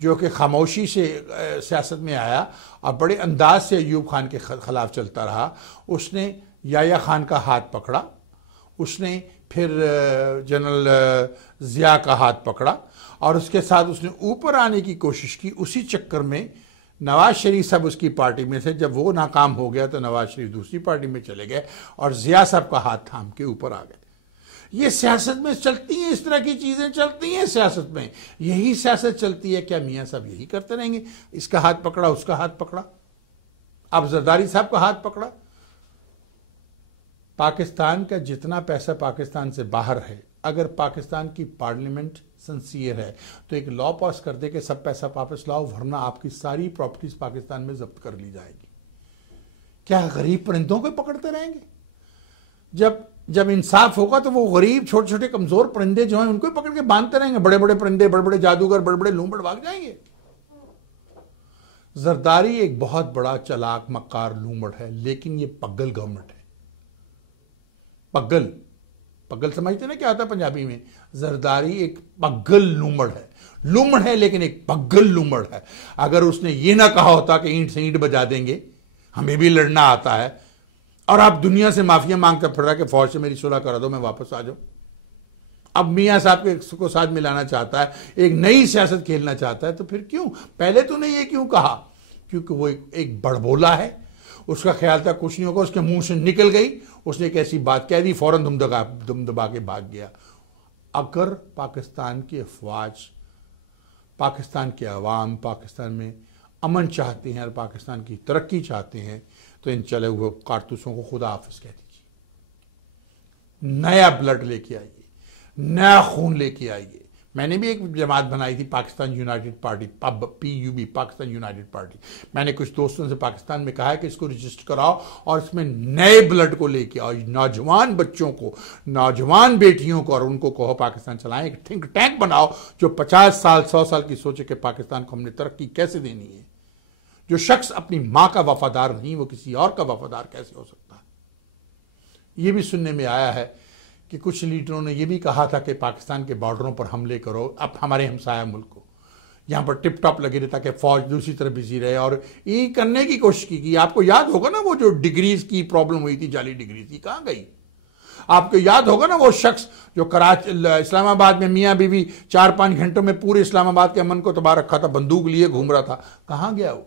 जो कि खामोशी से सियासत में आया और बड़े अंदाज से अयूब खान के खिलाफ चलता रहा, उसने याया खान का हाथ पकड़ा, उसने फिर जनरल ज़िया का हाथ पकड़ा और उसके साथ उसने ऊपर आने की कोशिश की। उसी चक्कर में नवाज शरीफ साहब उसकी पार्टी में से, जब वो नाकाम हो गया तो नवाज शरीफ दूसरी पार्टी में चले गए और ज़िया साहब का हाथ थाम के ऊपर आ गए। ये सियासत में चलती हैं, इस तरह की चीजें चलती हैं सियासत में, यही सियासत चलती है। क्या मियाँ साहब यही करते रहेंगे? इसका हाथ पकड़ा, उसका हाथ पकड़ा, अब जरदारी साहब का हाथ पकड़ा। पाकिस्तान का जितना पैसा पाकिस्तान से बाहर है, अगर पाकिस्तान की पार्लियामेंट सिंसियर है तो एक लॉ पास कर दे कि सब पैसा वापस लाओ, वरना आपकी सारी प्रॉपर्टीज पाकिस्तान में जब्त कर ली जाएगी। क्या गरीब परिंदों को पकड़ते रहेंगे? जब इंसाफ होगा तो वो गरीब छोटे छोटे कमजोर परिंदे जो हैं उनको ही पकड़ के बांधते रहेंगे। बड़े बड़े परिंदे, बड़े बड़े जादूगर, बड़े बड़े लूंबड़ भाग जाएंगे। जरदारी एक बहुत बड़ा चालाक मक्कार लूंबड़ है, लेकिन ये पग्गल गवर्नमेंट है। पग्गल समझते ना क्या होता है पंजाबी में? जरदारी एक पग्गल लूंबड़ है, लेकिन एक पग्गल लूंबड़ है। अगर उसने ये ना कहा होता कि ईंट से ईंट बजा देंगे, हमें भी लड़ना आता है, और आप दुनिया से माफिया मांगकर फिर रहा कि फौज से मेरी सुलह करा दो, मैं वापस आ जाऊं। अब मियाँ साहब के को साथ मिलाना चाहता है, एक नई सियासत खेलना चाहता है, तो फिर क्यों? पहले तूने ये क्यों कहा क्योंकि वो एक बड़बोला है, उसका ख्याल था कुछ नहीं होगा, उसके मुंह से निकल गई, उसने एक ऐसी बात कह दी, फौरन दुम दबा के भाग गया। अगर पाकिस्तान की अफवाज, पाकिस्तान के अवाम पाकिस्तान में अमन चाहते हैं और पाकिस्तान की तरक्की चाहते हैं तो इन चले हुए कारतूसों को खुदा हाफिज कह दीजिए। नया ब्लड लेके आइए, नया खून लेके आइए। मैंने भी एक जमात बनाई थी, Pakistan United party, PUB, Pakistan United party. मैंने कुछ दोस्तों से पाकिस्तान में कहा है कि इसको रजिस्टर कराओ और इसमें नए ब्लड को लेके आओ, नौजवान बच्चों को, नौजवान बेटियों को, और उनको कहो पाकिस्तान चलाएं। एक थिंक टैंक बनाओ जो 50 साल 100 साल की सोचे कि पाकिस्तान को हमने तरक्की कैसे देनी है। जो शख्स अपनी मां का वफादार नहीं, वो किसी और का वफादार कैसे हो सकता है। ये भी सुनने में आया है कि कुछ लीडरों ने यह भी कहा था कि पाकिस्तान के बॉर्डरों पर हमले करो, अब हमारे हमसाया मुल्क को यहाँ पर टिप टॉप लगे रहे ताकि फौज दूसरी तरफ बिजी रहे, और ये करने की कोशिश की। आपको याद होगा ना वो जो डिग्रीज की प्रॉब्लम हुई थी, जाली डिग्री थी, कहाँ गई? आपको याद होगा ना वो शख्स जो कराची इस्लामाबाद में मियाँ बीवी 4-5 घंटों में पूरे इस्लामाबाद के अमन को तबाह रखा था, बंदूक लिए घूम रहा था, कहाँ गया वो?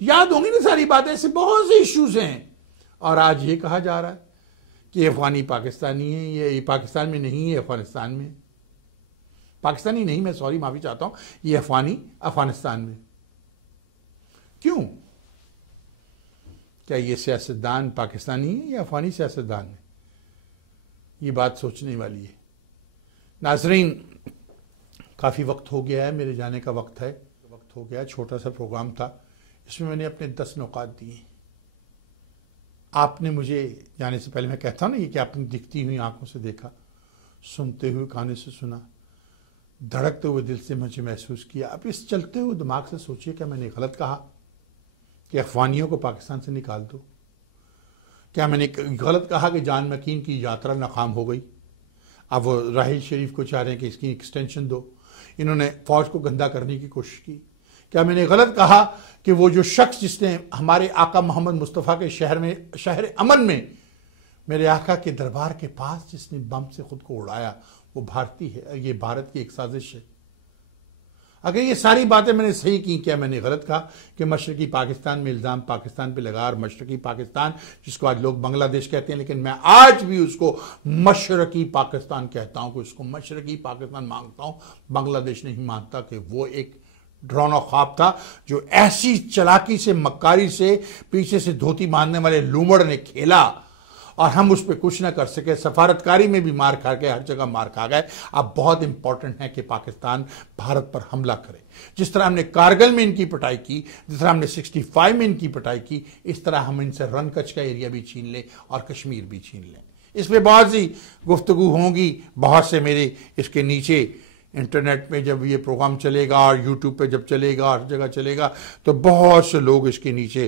याद होंगी ना सारी बातें। ऐसे बहुत से इश्यूज हैं। और आज ये कहा जा रहा है कि अफगानी पाकिस्तानी है, ये पाकिस्तान में नहीं है, अफगानिस्तान में। पाकिस्तानी नहीं, मैं सॉरी माफी चाहता हूं, ये अफगानी अफगानिस्तान में। क्यों? क्या ये सियासतदान पाकिस्तानी है या अफगानी सियासतदान है? ये बात सोचने वाली है। नाजरीन, काफ़ी वक्त हो गया है, मेरे जाने का वक्त हो गया। छोटा सा प्रोग्राम था, इसमें मैंने अपने 10 नुकात दिए। आपने मुझे जाने से पहले, मैं कहता हूँ ना ये कि आपने दिखती हुई आंखों से देखा, सुनते हुए कानों से सुना, धड़कते हुए दिल से मुझे महसूस किया। अब इस चलते हुए दिमाग से सोचिए क्या मैंने गलत कहा कि अफगानियों को पाकिस्तान से निकाल दो? क्या मैंने गलत कहा कि जान मकीन की यात्रा नाकाम हो गई, अब वो राहिल शरीफ को चाह रहे हैं कि इसकी एक्सटेंशन दो? इन्होंने फौज को गंदा करने की कोशिश की। क्या मैंने गलत कहा कि वो जो शख्स जिसने हमारे आका मोहम्मद मुस्तफ़ा के शहर अमन में, मेरे आका के दरबार के पास जिसने बम से खुद को उड़ाया, वो भारतीय है, ये भारत की एक साजिश है? अगर ये सारी बातें मैंने सही की, क्या मैंने गलत कहा कि मशरकी पाकिस्तान में इल्ज़ाम पाकिस्तान पे लगा, और मशरकी पाकिस्तान जिसको आज लोग बांग्लादेश कहते हैं, लेकिन मैं आज भी उसको मशरकी पाकिस्तान कहता हूं, कि उसको मशरकी पाकिस्तान मांगता हूं। बांग्लादेश नहीं मानता कि वो एक ड्रोना ख्वाब था जो ऐसी चलाकी से, मक्कारी से, पीछे से धोती बांधने वाले लूमड़ ने खेला और हम उस पर कुछ ना कर सके। सफारतकारी में भी मार खा गए, हर जगह मार खा गए। अब बहुत इंपॉर्टेंट है कि पाकिस्तान भारत पर हमला करे। जिस तरह हमने कारगिल में इनकी पिटाई की, जिस तरह हमने 65 में इनकी पिटाई की, इस तरह हम इनसे रन कच्छ का एरिया भी छीन लें और कश्मीर भी छीन लें। इसमें बहुत सी गुफ्तगू होंगी, बहुत से मेरे इसके नीचे इंटरनेट पे जब ये प्रोग्राम चलेगा और यूट्यूब पे जब चलेगा, हर जगह चलेगा, तो बहुत से लोग इसके नीचे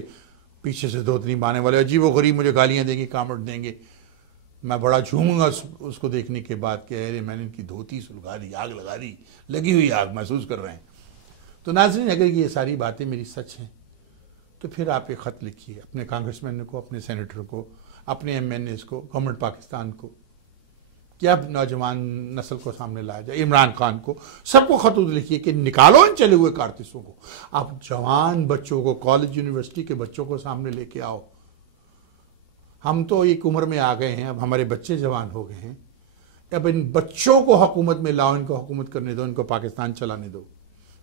पीछे से धोतनी बांधने वाले अजीब व गरीब मुझे गालियां देंगे, कामेंट देंगे। मैं बड़ा झूमूंगा उसको देखने के बाद कि अरे मैंने इनकी धोती सुलगा दी, आग लगा दी, लगी हुई आग महसूस कर रहे हैं। तो नाज़रीन, अगर ये सारी बातें मेरी सच हैं तो फिर आप एक ख़त लिखिए अपने कांग्रेसमैन को, अपने सेनेटर को, अपने MNAs को, गवर्नमेंट पाकिस्तान को, कि अब नौजवान नस्ल को सामने लाया जाए, इमरान खान को, सबको खतूत लिखिए कि निकालो इन चले हुए कारतूसों को। आप जवान बच्चों को, कॉलेज यूनिवर्सिटी के बच्चों को सामने लेके आओ। हम तो एक उम्र में आ गए हैं, अब हमारे बच्चे जवान हो गए हैं। अब इन बच्चों को हुकूमत में लाओ, इनको हुकूमत करने दो, इनको पाकिस्तान चलाने दो।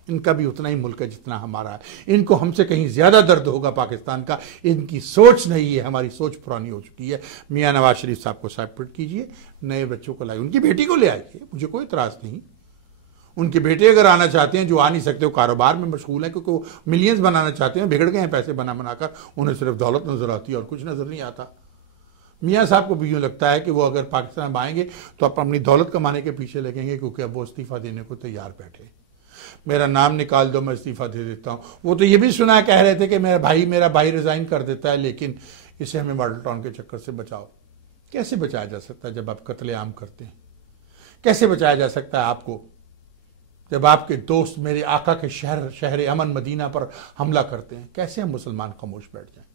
इनका भी उतना ही मुल्क है जितना हमारा है। इनको हमसे कहीं ज्यादा दर्द होगा पाकिस्तान का। इनकी सोच नहीं है, हमारी सोच पुरानी हो चुकी है। मियाँ नवाज शरीफ साहब को सेपरेट कीजिए, नए बच्चों को लाइए, उनकी बेटी को ले आइए, मुझे कोई इतराज नहीं। उनके बेटे अगर आना चाहते हैं, जो आ नहीं सकते, वो कारोबार में मशगूल है, क्योंकि वो मिलियंस बनाना चाहते हैं, बिगड़ गए हैं पैसे बना बनाकर, उन्हें सिर्फ दौलत नजर आती है और कुछ नजर नहीं आता। मियाँ साहब को भी यूँ लगता है कि वो अगर पाकिस्तान में आएंगे तो आप अपनी दौलत कमाने के पीछे लगेंगे, क्योंकि अब वो इस्तीफा देने को तैयार बैठे। मेरा नाम निकाल दो, मैं इस्तीफा दे देता हूँ। वो तो ये भी सुना, कह रहे थे कि मेरा भाई रिजाइन कर देता है, लेकिन इसे हमें मॉडल टाउन के चक्कर से बचाओ। कैसे बचाया जा सकता है जब आप कत्लेआम करते हैं? कैसे बचाया जा सकता है आपको जब आपके दोस्त मेरे आका के शहर अमन मदीना पर हमला करते हैं? कैसे हम मुसलमान खामोश बैठ जाएं?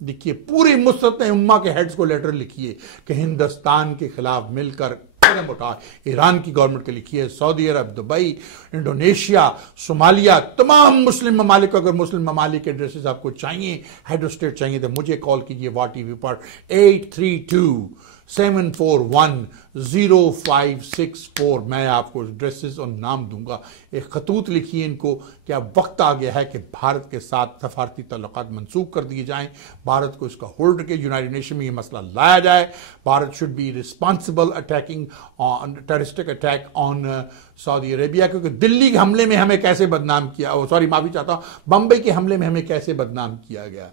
देखिए, पूरी मुस्लिम उम्मा के हेड्स को लेटर लिखिए कि हिंदुस्तान के खिलाफ मिलकर कदम उठाए। ईरान की गवर्नमेंट के लिखी है, सऊदी अरब, दुबई, इंडोनेशिया, सोमालिया, तमाम मुस्लिम ममालिक। अगर मुस्लिम ममालिक एड्रेसेस आपको चाहिए, हेड ऑफ स्टेट चाहिए, तो मुझे कॉल कीजिए वाह टीवी पर 832-741-0564। मैं आपको एड्रेसेस और नाम दूंगा। एक खतूत लिखिए इनको कि अब वक्त आ गया है कि भारत के साथ सफारती ताल्लुकात मनसूख कर दिए जाएं। भारत को इसका होल्ड के यूनाइटेड नेशन में ये मसला लाया जाए। Bharat should be responsible attacking on terroristic attack on Saudi Arabia, क्योंकि दिल्ली के हमले में हमें कैसे बदनाम किया, सॉरी माफी चाहता हूं, बंबई के हमले में हमें कैसे बदनाम किया गया।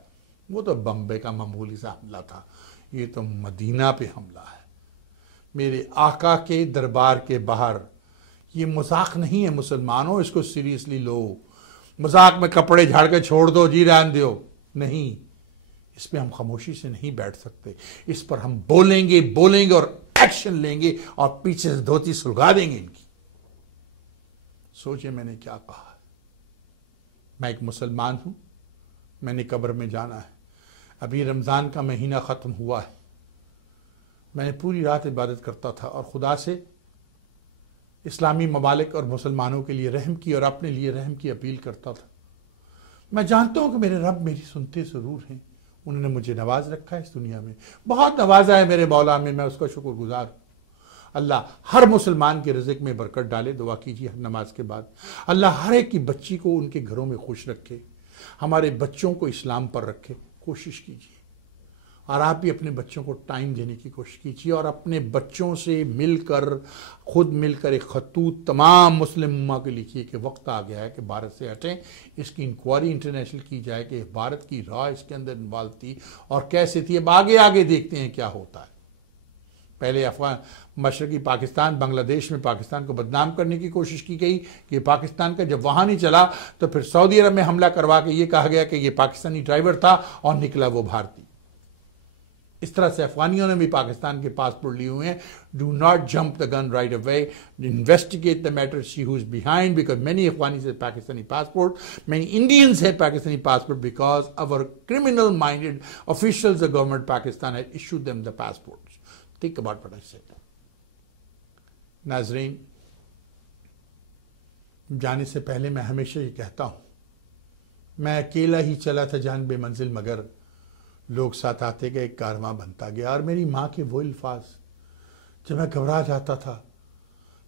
वो तो बंबई का मामूली सा हमला था, ये तो मदीना पे हमला है। मेरे आका के दरबार के बाहर ये मजाक नहीं है मुसलमानों, इसको सीरियसली लो। मजाक में कपड़े झाड़ के छोड़ दो, जी रहने दो, नहीं, इस पे हम खामोशी से नहीं बैठ सकते। इस पर हम बोलेंगे बोलेंगे और एक्शन लेंगे और पीछे से धोती सुलगा देंगे इनकी। सोचिए मैंने क्या कहा। मैं एक मुसलमान हूं, मैंने कब्र में जाना है। अभी रमज़ान का महीना ख़त्म हुआ है। मैंने पूरी रात इबादत करता था और खुदा से इस्लामी ममालिक और मुसलमानों के लिए रहम की और अपने लिए रहम की अपील करता था। मैं जानता हूं कि मेरे रब मेरी सुनते ज़रूर हैं। उन्होंने मुझे नवाज रखा है इस दुनिया में, बहुत नवाजा है मेरे मौला में, मैं उसका शुक्रगुजार हूं। अल्लाह हर मुसलमान के रिज़्क़ में बरकत डाले। दुआ कीजिए हर नमाज के बाद। अल्लाह हर एक की बच्ची को उनके घरों में खुश रखे, हमारे बच्चों को इस्लाम पर रखे। कोशिश कीजिए और आप भी अपने बच्चों को टाइम देने की कोशिश कीजिए और अपने बच्चों से मिलकर, खुद मिलकर एक खतूत तमाम मुस्लिम उम्मा को लिखिए कि वक्त आ गया है कि भारत से हटें। इसकी इंक्वायरी इंटरनेशनल की जाए कि भारत की राह इसके अंदर इन्वॉल्व थी और कैसे थी। अब आगे आगे देखते हैं क्या होता है। पहले अफगान मशरकी पाकिस्तान, बांग्लादेश में पाकिस्तान को बदनाम करने की कोशिश की गई कि पाकिस्तान का, जब वहाँ नहीं चला तो फिर सऊदी अरब में हमला करवा के ये कहा गया कि ये पाकिस्तानी ड्राइवर था और निकला वो भारतीय। इस तरह से अफगानियों ने भी पाकिस्तान के पासपोर्ट लिए हुए हैं। Do not jump the gun right away, investigate the matter, see who is behind, because many Afghanis have Pakistani passport, many Indians have Pakistani passport because our criminal minded officials of government Pakistan had issued them the passports. Think about what I said. नाजरीन, जाने से पहले मैं हमेशा ये कहता हूं, मैं अकेला ही चला था जान बेमंजिल, मगर लोग साथ आते गए, एक कारवां बनता गया। और मेरी माँ के वो अल्फाज, जब मैं घबरा जाता था,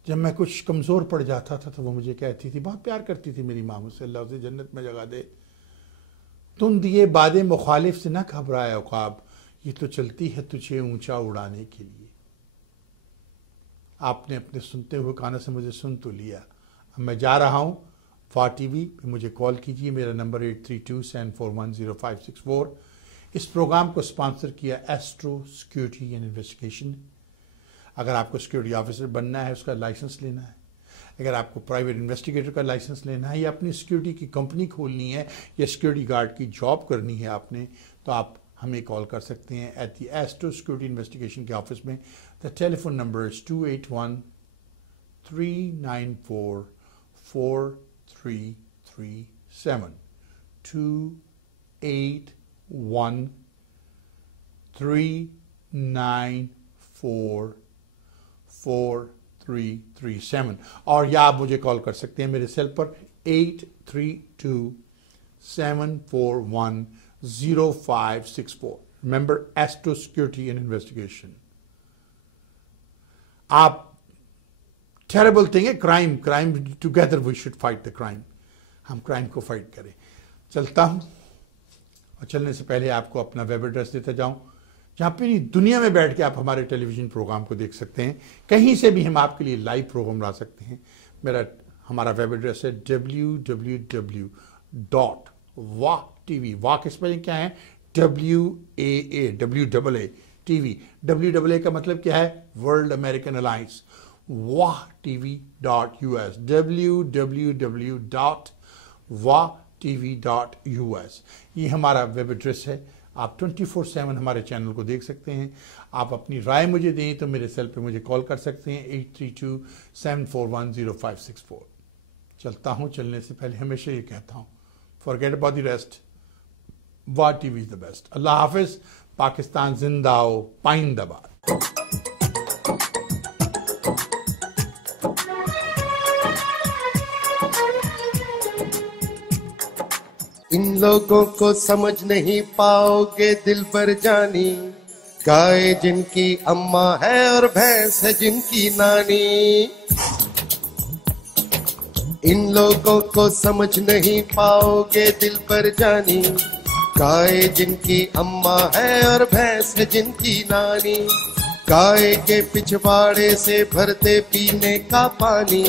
जब मैं कुछ कमज़ोर पड़ जाता था, तो वो मुझे कहती थी, बहुत प्यार करती थी मेरी माँ मुझसे, अल्लाह उसे जन्नत में जगह दे, तुम दिए बादे मुखालिफ से ना घबराए औकाब, ये तो चलती है तुझे ऊंचा उड़ाने के लिए। आपने अपने सुनते हुए कानों से मुझे सुन तो लिया। अब मैं जा रहा हूँ वाह टीवी पे, मुझे कॉल कीजिए। मेरा नंबर 832-741-0564। इस प्रोग्राम को स्पॉन्सर किया एस्ट्रो सिक्योरिटी एंड इन्वेस्टिगेशन। अगर आपको सिक्योरिटी ऑफिसर बनना है, उसका लाइसेंस लेना है, अगर आपको प्राइवेट इन्वेस्टिगेटर का लाइसेंस लेना है, या अपनी सिक्योरिटी की कंपनी खोलनी है, या सिक्योरिटी गार्ड की जॉब करनी है आपने, तो आप हमें कॉल कर सकते हैं at the astro security investigation के ऑफिस में। The telephone number is 281-394-4337 281-394-4337। और या आप मुझे कॉल कर सकते हैं मेरे सेल पर 832-741-0564। Remember, Astro Security and Investigation. आप terrible thing है crime together we should fight the crime. हम क्राइम को फाइट करें। चलता हूँ, और चलने से पहले आपको अपना वेब एड्रेस देता जाऊँ, जहाँ पूरी दुनिया में बैठ के आप हमारे टेलीविजन प्रोग्राम को देख सकते हैं। कहीं से भी हम आपके लिए लाइव प्रोग्राम ला सकते हैं। हमारा वेब एड्रेस है www.wahtv। वाह की स्पेलिंग क्या है? WAA TV। WAA का मतलब क्या है? World American alliance. wahtv.us, www.wahtv.us। ये हमारा वेब एड्रेस है। आप 24/7 हमारे चैनल को देख सकते हैं। आप अपनी राय मुझे दें तो मेरे सेल पे मुझे कॉल कर सकते हैं 832-741-0564। चलता हूँ, चलने से पहले हमेशा ये कहता हूँ, फॉरगेट अबाउट द रेस्ट, वाह टीवी इज द बेस्ट। अल्लाह हाफिज। पाकिस्तान जिंदा हो, पाइंदाबाद। इन लोगों को समझ नहीं पाओगे दिल पर जानी, गाय जिनकी अम्मा है और भैंस है जिनकी नानी। इन लोगों को समझ नहीं पाओगे दिल पर जानी, गाय जिनकी अम्मा है और भैंस है जिनकी नानी। गाय के पिछवाड़े से भरते पीने का पानी,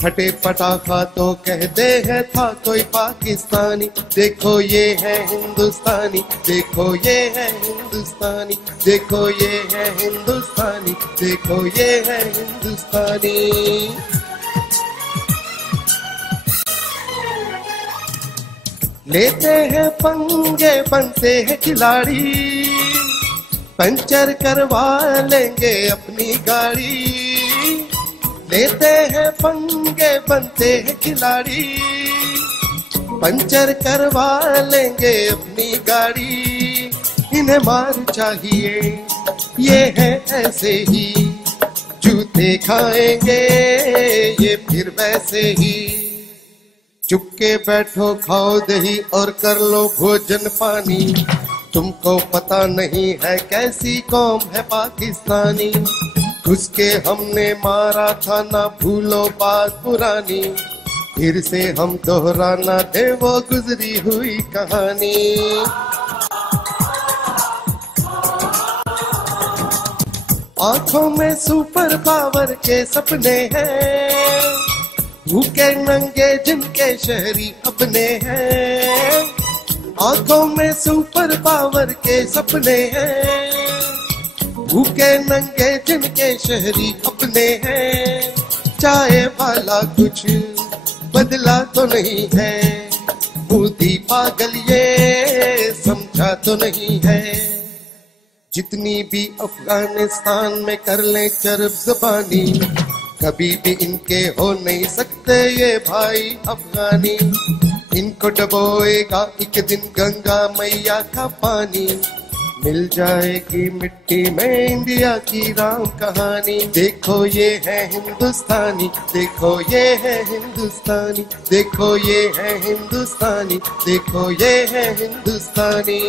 फटे पटाखा तो कहते हैं था कोई पाकिस्तानी। देखो ये है हिंदुस्तानी, देखो ये है हिंदुस्तानी, देखो ये है हिंदुस्तानी, देखो ये है हिंदुस्तानी। लेते हैं पंगे बनते हैं खिलाड़ी, पंचर करवा लेंगे अपनी गाड़ी। लेते हैं पंगे बनते हैं खिलाड़ी, पंचर करवा लेंगे अपनी गाड़ी। इन्हें मार चाहिए ये है ऐसे ही, जूते खाएंगे ये फिर वैसे ही। चुपके बैठो खाओ दही और कर लो भोजन पानी, तुमको पता नहीं है कैसी कौम है पाकिस्तानी। घुस के हमने मारा था ना भूलो बात पुरानी, फिर से हम दोहराना दे वो गुजरी हुई कहानी। आंखों में सुपर पावर के सपने हैं, भूखे नंगे जिनके शहरी अपने हैं। आंखों में सुपर पावर के सपने हैं, भूखे नंगे जिनके शहरी अपने हैं। चाय वाला कुछ बदला तो नहीं है, मोदी पागल ये समझा तो नहीं है। जितनी भी अफगानिस्तान में कर ले चरब ज़बानी, कभी भी इनके हो नहीं सकते ये भाई अफगानी। इनको डबोएगा एक दिन गंगा मैया का पानी, मिल जाएगी मिट्टी में इंडिया की राम कहानी। देखो ये है हिंदुस्तानी, देखो ये है हिंदुस्तानी, देखो ये है हिंदुस्तानी, देखो ये है हिंदुस्तानी।